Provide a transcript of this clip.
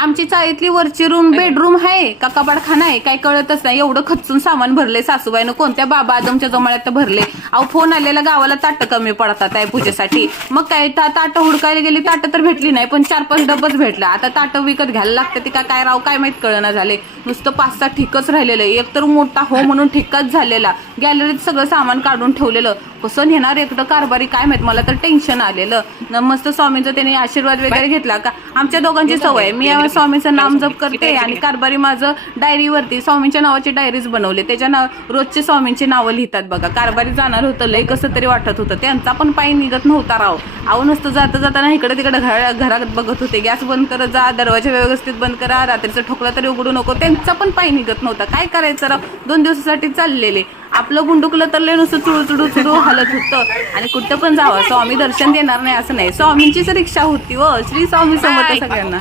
आमची चाळीतली वरची room bedroom आहे का कबाडखाना आहे काय कळतच नाही. एवढं खचून सामान भरले सासूबाईनं, कोणत्या बाबा आदमच्या जमाळ्यात भरले. अहो फोन आलेला गावाला ताटं कमी पडतात आहे पूजेसाठी. मग काय ताटं हुडकायला गेली, ताटं तर भेटली नाही पण 4-5 डब्बच भेटला. आता ताटं विकत घ्यायला लागतं ती काय राव काय माहित कळना झाले. नुसतं 5-6 ठिकच राहिलेलं. एक तर मोठा हो म्हणून ठिकच झालेला. गॅलरीत सगळं सामान काढून ठेवलेलं. कसं नेणार एकटं कारभारी काय माहित. मला तर टेन्शन आलेलं. मस्त स्वामींचा त्याने आशीर्वाद वगैरे घेतला का. आमच्या दोघांची सवय, मी स्वामींचं नाम जप करते आणि कारभारी माझं डायरीवरती स्वामींच्या नावाची डायरीज बनवले. त्याच्या रोजचे स्वामींची नावं लिहितात बघा. कारभारी जाणार होतं, लय कसं तरी वाटत होतं. त्यांचा पण पाय निघत नव्हता राव. आहो नुसतं जाता जाताना इकडे तिकडे घरात बघत होते. गॅस बंद करत जा, दरवाजा व्यवस्थित बंद करा, रात्रीचं ठोकला तरी उघडू नको. त्यांचा पण पाय निघत नव्हता. काय करायचं राव. 2 दिवसासाठी चाललेले. आपलं गुंडुकलं तर लय नुसतं चुडू हालत होतं. आणि कुठं पण जावं स्वामी दर्शन देणार नाही असं नाही. स्वामींचीच रिक्षा होती व श्री स्वामी समर्थ सगळ्यांना.